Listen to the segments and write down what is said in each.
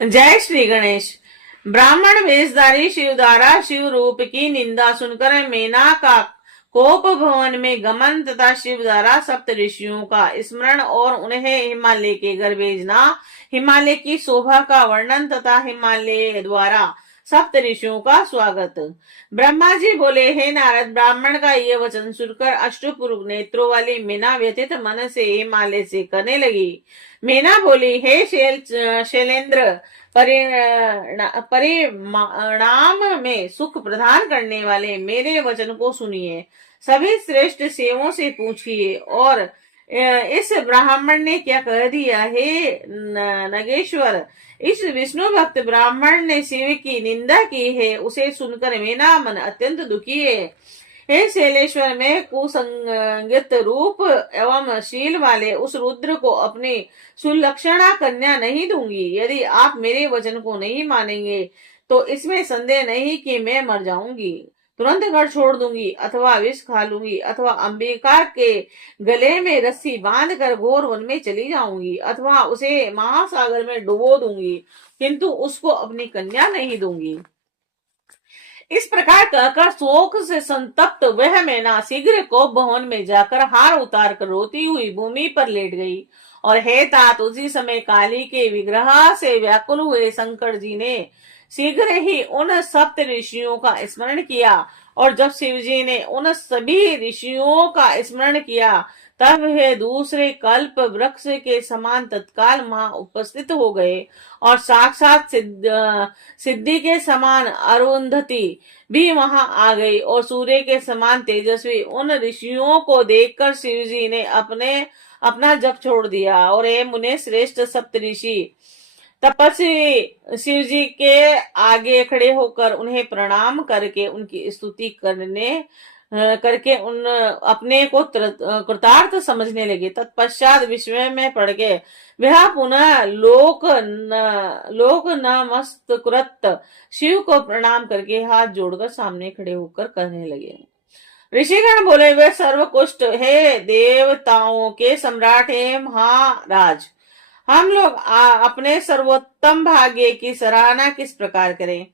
जय श्री गणेश। ब्राह्मण वेशधारी शिव द्वारा शिव रूप की निंदा सुनकर मेना का कोप भवन में गमन तथा शिव द्वारा सप्त ऋषियों का स्मरण और उन्हें हिमालय के घर भेजना, हिमालय की शोभा का वर्णन तथा हिमालय द्वारा सप्त ऋषियों का स्वागत। ब्रह्मा जी बोले, हे नारद, ब्राह्मण का ये वचन सुनकर अष्टपुर नेत्रों वाली मीना व्यथित मन से हिमालय से करने लगी। मीना बोली, हे शैलेंद्र, परिणाम में सुख प्रदान करने वाले मेरे वचन को सुनिए, सभी श्रेष्ठ सेवों से पूछिए और इस ब्राह्मण ने क्या कह दिया। हे नगेश्वर, इस विष्णु भक्त ब्राह्मण ने शिव की निंदा की है, उसे सुनकर मेरा मन अत्यंत दुखी है। हे शैलेश्वर, मैं कुसंगित रूप एवं शील वाले उस रुद्र को अपनी सुलक्षणा कन्या नहीं दूंगी। यदि आप मेरे वचन को नहीं मानेंगे तो इसमें संदेह नहीं कि मैं मर जाऊंगी, तुरंत घर छोड़ दूंगी, अथवा विष खा लूंगी, अथवा अंबिका के गले में रस्सी बांधकर घोर वन में चली जाऊंगी, अथवा उसे महासागर में डुबो दूंगी, किंतु उसको अपनी कन्या नहीं दूंगी। इस प्रकार कहकर शोक से संतप्त वह मैना शीघ्र कोप भवन में जाकर हार उतार कर रोती हुई भूमि पर लेट गई। और हे तात, उसी समय काली के विग्रह से व्याकुल हुए शंकर जी ने शीघ्र ही उन सप्त ऋषियों का स्मरण किया। और जब शिव जी ने उन सभी ऋषियों का स्मरण किया, तब वे दूसरे कल्प वृक्ष के समान तत्काल वहां उपस्थित हो गए और साक्षात सिद्धि के समान अरुंधति भी वहां आ गई और सूर्य के समान तेजस्वी उन ऋषियों को देखकर शिव जी ने अपना जप छोड़ दिया। और हे मुने श्रेष्ठ सप्त ऋषि तपस्वी शिव जी के आगे खड़े होकर उन्हें प्रणाम करके उनकी स्तुति करके उन अपने को कृतार्थ समझने लगे। तत्पश्चात विस्मय में पड़ गए। वह पुनः लोक नमस्कृत शिव को प्रणाम करके हाथ जोड़कर सामने खड़े होकर कहने लगे। ऋषिगण बोले, वे सर्वकुष्ट हे देवताओं के सम्राट हे महाराज, हम लोग अपने सर्वोत्तम भाग्य की सराहना किस प्रकार करें।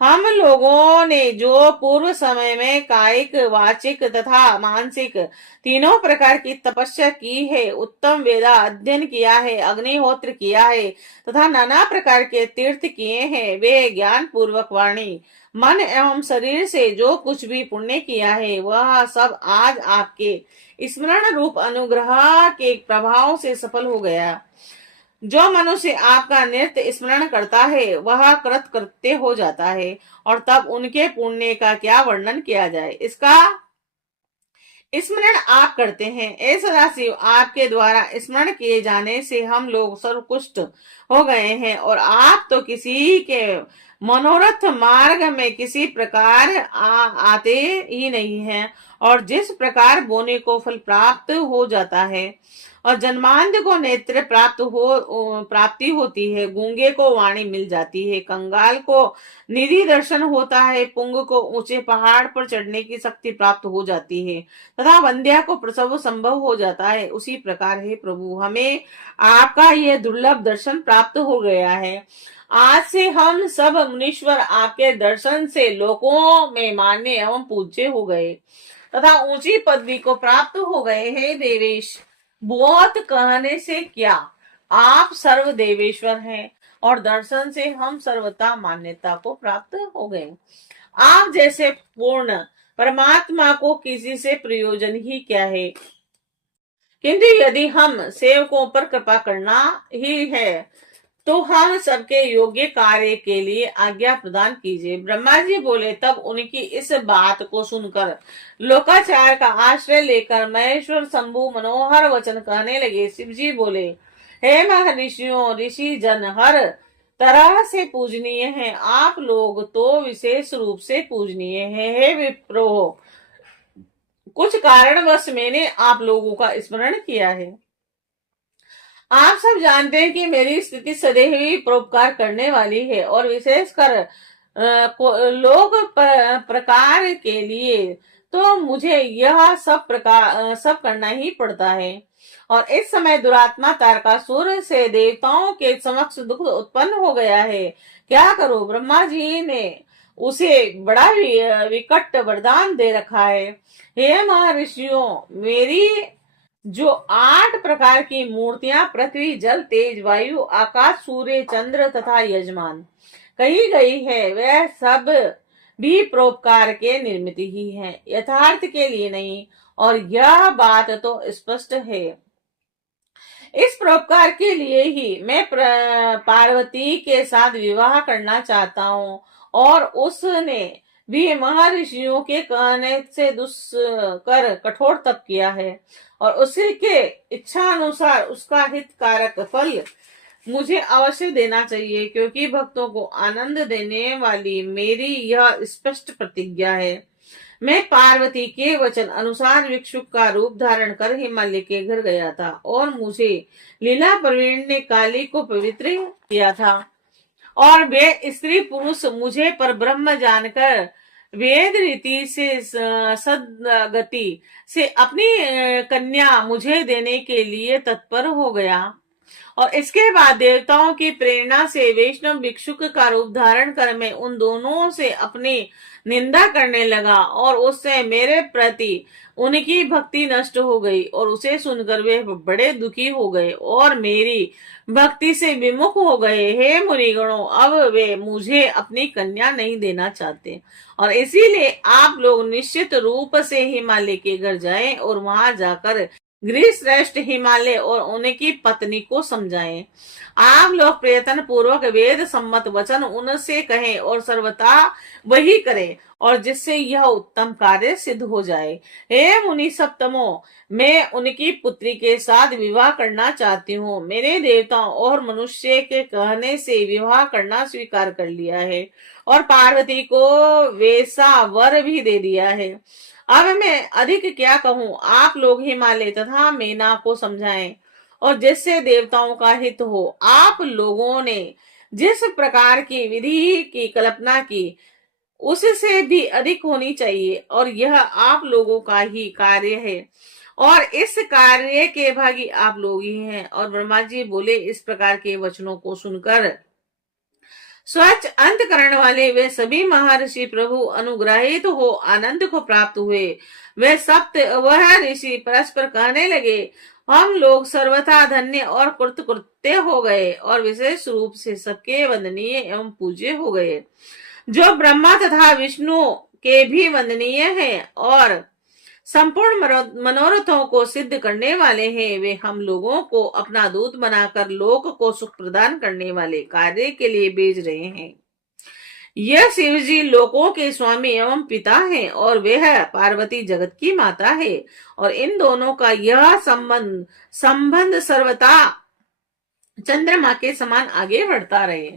हम लोगों ने जो पूर्व समय में कायिक, वाचिक तथा मानसिक तीनों प्रकार की तपस्या की है, उत्तम वेदा अध्ययन किया है, अग्निहोत्र किया है तथा नाना प्रकार के तीर्थ किए हैं, वे ज्ञान पूर्वक वाणी, मन एवं शरीर से जो कुछ भी पुण्य किया है, वह सब आज आपके स्मरण रूप अनुग्रह के प्रभाव से सफल हो गया। जो मनुष्य आपका नित्य स्मरण करता है वह कृत कृत्य हो जाता है, और तब उनके पुण्य का क्या वर्णन किया जाए। इसका स्मरण आप करते हैं। ए सदाशिव, आपके द्वारा स्मरण किए जाने से हम लोग सर्वकुष्ट हो गए हैं, और आप तो किसी के मनोरथ मार्ग में किसी प्रकार आते ही नहीं हैं। और जिस प्रकार बोने को फल प्राप्त हो जाता है और जन्मांध को नेत्र प्राप्ति होती है, गूंगे को वाणी मिल जाती है, कंगाल को निधि दर्शन होता है, पुंग को ऊंचे पहाड़ पर चढ़ने की शक्ति प्राप्त हो जाती है तथा वंध्या को प्रसव संभव हो जाता है, उसी प्रकार है प्रभु, हमें आपका यह दुर्लभ दर्शन प्राप्त हो गया है। आज से हम सब मुनीश्वर आपके दर्शन से लोकों में मान्य एवं पूज्य हो गए तथा ऊंची पदवी को प्राप्त हो गए। हे देवेश, बहुत कहने से क्या, आप सर्व देवेश्वर हैं और दर्शन से हम सर्वथा मान्यता को प्राप्त हो गए। आप जैसे पूर्ण परमात्मा को किसी से प्रयोजन ही क्या है, किंतु यदि हम सेवकों पर कृपा करना ही है तो हम सबके योग्य कार्य के लिए आज्ञा प्रदान कीजिए। ब्रह्मा जी बोले, तब उनकी इस बात को सुनकर लोकाचार का आश्रय लेकर महेश्वर शंभु मनोहर वचन कहने लगे। शिव जी बोले, हे महर्षियों, ऋषि जन हर तरह से पूजनीय हैं, आप लोग तो विशेष रूप से पूजनीय हैं। हे विप्रो, कुछ कारणवश मैंने आप लोगों का स्मरण किया है। आप सब जानते हैं कि मेरी स्थिति सदैव ही परोपकार करने वाली है और विशेषकर लोग प्रकार के लिए तो मुझे यह सब करना ही पड़ता है। और इस समय दुरात्मा तारकासुर से देवताओं के समक्ष दुख उत्पन्न हो गया है। क्या करो? ब्रह्मा जी ने उसे बड़ा विकट वरदान दे रखा है। हे महर्षियों, मेरी जो 8 प्रकार की मूर्तियां पृथ्वी, जल, तेज, वायु, आकाश, सूर्य, चंद्र तथा यजमान कही गई है, वह सब भी परोपकार के निर्मित ही है, यथार्थ के लिए नहीं। और यह बात तो स्पष्ट है। इस परोपकार के लिए ही मैं पार्वती के साथ विवाह करना चाहता हूँ, और उसने भी महर्षियों के कहने से दुष्कर कठोर तप किया है, और उसी के इच्छा अनुसार उसका हितकारक फल मुझे अवश्य देना चाहिए, क्योंकि भक्तों को आनंद देने वाली मेरी यह स्पष्ट प्रतिज्ञा है। मैं पार्वती के वचन अनुसार भिक्षुक का रूप धारण कर हिमालय के घर गया था, और मुझे लीला प्रवीण ने काली को पवित्र किया था, और वे स्त्री पुरुष मुझे पर ब्रह्म जानकर वेद रीति से सदगति से अपनी कन्या मुझे देने के लिए तत्पर हो गया। और इसके बाद देवताओं की प्रेरणा से वैष्णव भिक्षुक का रूप धारण कर मैं उन दोनों से अपनी निंदा करने लगा, और उससे मेरे प्रति उनकी भक्ति नष्ट हो गई, और उसे सुनकर वे बड़े दुखी हो गए और मेरी भक्ति से विमुख हो गए। हे मुनिगणों, अब वे मुझे अपनी कन्या नहीं देना चाहते, और इसीलिए आप लोग निश्चित रूप से हिमालय के घर जाएं और वहां जाकर गृहश्रेष्ठ हिमालय और उनकी पत्नी को समझाएं। आप लोग प्रयत्न पूर्वक वेद सम्मत वचन उनसे कहें और सर्वथा वही करें, और जिससे यह उत्तम कार्य सिद्ध हो जाए। हे मुनि सप्तमो, मैं उनकी पुत्री के साथ विवाह करना चाहती हूँ। मेरे देवताओं और मनुष्य के कहने से विवाह करना स्वीकार कर लिया है, और पार्वती को वैसा वर भी दे दिया है। अब मैं अधिक क्या कहूँ, आप लोग हिमालय तथा मेना को समझाएं, और जिससे देवताओं का हित हो। आप लोगों ने जिस प्रकार की विधि की कल्पना की उससे भी अधिक होनी चाहिए, और यह आप लोगों का ही कार्य है, और इस कार्य के भागी आप लोग ही हैं। और ब्रह्मा जी बोले, इस प्रकार के वचनों को सुनकर स्वच्छ अंतकरण वाले वे सभी महर्षि प्रभु अनुग्रहित हो आनंद को प्राप्त हुए। वह ऋषि परस्पर कहने लगे, हम लोग सर्वथा धन्य और कृतकृत्य हो गए, और विशेष रूप से सबके वंदनीय एवं पूज्य हो गए, जो ब्रह्मा तथा विष्णु के भी वंदनीय हैं और संपूर्ण मनोरथों को सिद्ध करने वाले हैं। वे हम लोगों को अपना दूत बनाकर लोक को सुख प्रदान करने वाले कार्य के लिए भेज रहे हैं। यह शिव जी लोकों के स्वामी एवं पिता हैं, और वह पार्वती जगत की माता है, और इन दोनों का यह संबंध सर्वथा चंद्रमा के समान आगे बढ़ता रहे।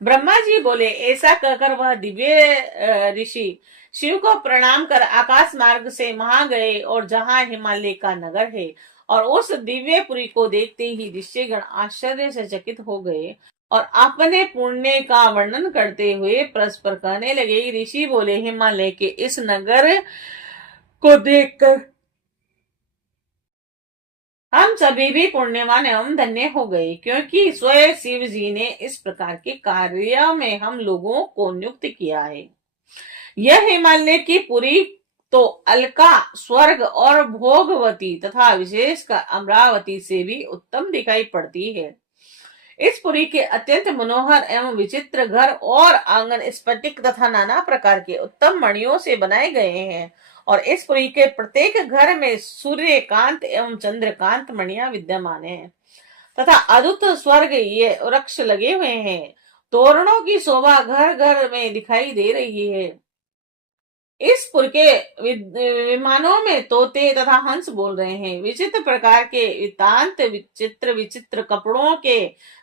ब्रह्मा जी बोले, ऐसा कहकर वह दिव्य ऋषि शिव को प्रणाम कर आकाश मार्ग से वहां गए, और जहां हिमालय का नगर है, और उस दिव्यपुरी को देखते ही ऋषिगण आश्चर्य से चकित हो गए, और अपने पुण्य का वर्णन करते हुए परस्पर कहने लगे। ऋषि बोले, हिमालय के इस नगर को देखकर हम सभी भी पुण्यवान एवं धन्य हो गए, क्योंकि स्वयं शिव जी ने इस प्रकार के कार्य में हम लोगों को नियुक्त किया है। यह हिमालय की पुरी तो अलका, स्वर्ग और भोगवती तथा विशेषकर अमरावती से भी उत्तम दिखाई पड़ती है। इस पुरी के अत्यंत मनोहर एवं विचित्र घर और आंगन स्फटिक तथा नाना प्रकार के उत्तम मणियों से बनाए गए हैं, और इस पुरी के प्रत्येक घर में सूर्यकांत एवं चंद्रकांत मणियां विद्यमान हैं, तथा अद्भुत स्वर्ग ये वृक्ष लगे हुए हैं। तोरणों की शोभा घर घर में दिखाई दे रही है। इस पुर के विमानों में तोते तथा हंस बोल रहे हैं। विचित्र प्रकार के वितांत विचित्र विचित्र कपड़ों के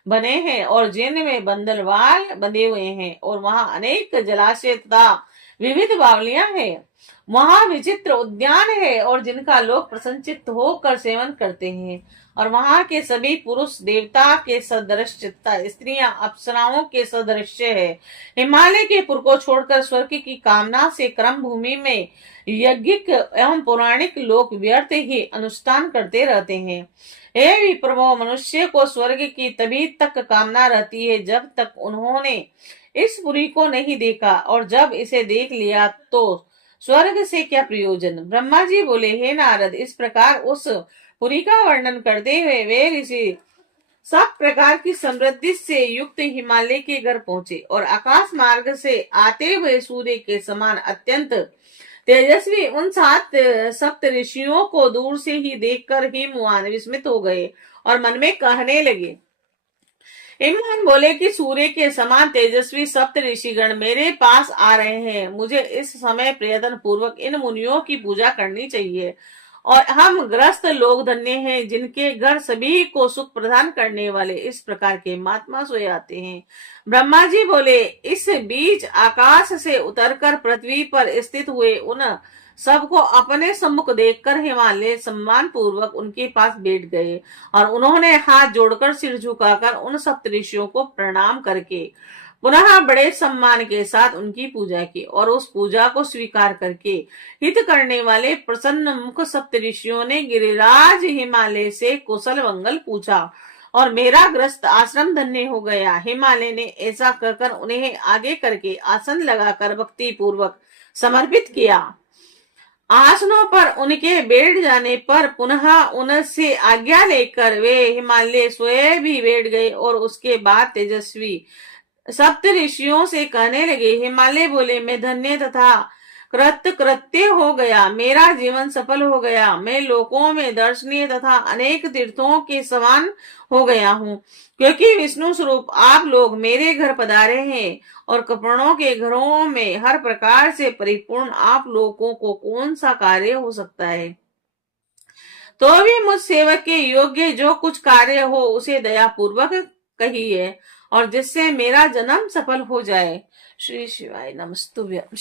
बने हैं, और जिनमें बंदरवाल बंधे हुए हैं, और वहां अनेक जलाशय तथा विविध बावलियां हैं। वहां विचित्र उद्यान है, और जिनका लोग प्रसन्नचित्त होकर सेवन करते हैं। और वहां के सभी पुरुष देवता के सदृश तथा स्त्रियां अप्सराओं के सदृश्य है। हिमालय के पुर को छोड़कर स्वर्ग की कामना से क्रम भूमि में यज्ञिक एवं पौराणिक लोक व्यर्थ ही अनुष्ठान करते रहते हैं। हे विप्रभो, मनुष्य को स्वर्ग की तभी तक कामना रहती है जब तक उन्होंने इस पुरी को नहीं देखा, और जब इसे देख लिया तो स्वर्ग से क्या प्रयोजन। ब्रह्मा जी बोले, हे नारद, इस प्रकार उस पुरी का वर्णन करते हुए वे ऋषि सब प्रकार की समृद्धि से युक्त हिमालय के घर पहुंचे और आकाश मार्ग से आते हुए सूर्य के समान अत्यंत तेजस्वी उन सप्त ऋषियों को दूर से ही देखकर ही मुआन विस्मित हो गए और मन में कहने लगे। इमरान बोले कि सूर्य के समान तेजस्वी सप्त ऋषिगण मेरे पास आ रहे हैं। मुझे इस समय प्रयत्न पूर्वक इन मुनियों की पूजा करनी चाहिए, और हम ग्रस्त लोग धन्य हैं जिनके घर सभी को सुख प्रदान करने वाले इस प्रकार के महात्मा सोए आते हैं। ब्रह्मा जी बोले, इस बीच आकाश से उतरकर पृथ्वी पर स्थित हुए उन सबको अपने सम्मुख देखकर हिमालय सम्मान पूर्वक उनके पास बैठ गए, और उन्होंने हाथ जोड़कर सिर झुकाकर उन सप्तऋषियों को प्रणाम करके पुनः बड़े सम्मान के साथ उनकी पूजा की, और उस पूजा को स्वीकार करके हित करने वाले प्रसन्न मुख सप्तऋषियों ने गिरिराज हिमालय से कुशल मंगल पूछा, और मेरा ग्रस्त आश्रम धन्य हो गया। हिमालय ने ऐसा कहकर उन्हें आगे करके आसन लगाकर भक्ति पूर्वक समर्पित किया। आसनों पर उनके बैठ जाने पर पुनः उनसे आज्ञा लेकर वे हिमालय स्वयं भी बैठ गए, और उसके बाद तेजस्वी सप्त ऋषियों से कहने लगे। हिमालय बोले, मैं धन्य तथा कृत्य हो गया, मेरा जीवन सफल हो गया, मैं लोकों में दर्शनीय तथा अनेक तीर्थों के समान हो गया हूँ, क्योंकि विष्णु स्वरूप आप लोग मेरे घर पधारे हैं, और कपड़ों के घरों में हर प्रकार से परिपूर्ण आप लोगों को कौन सा कार्य हो सकता है। तो भी मुझ सेवक के योग्य जो कुछ कार्य हो उसे दया पूर्वक कहिए, और जिससे मेरा जन्म सफल हो जाए। श्री शिवाय नमस्तुभ्यं।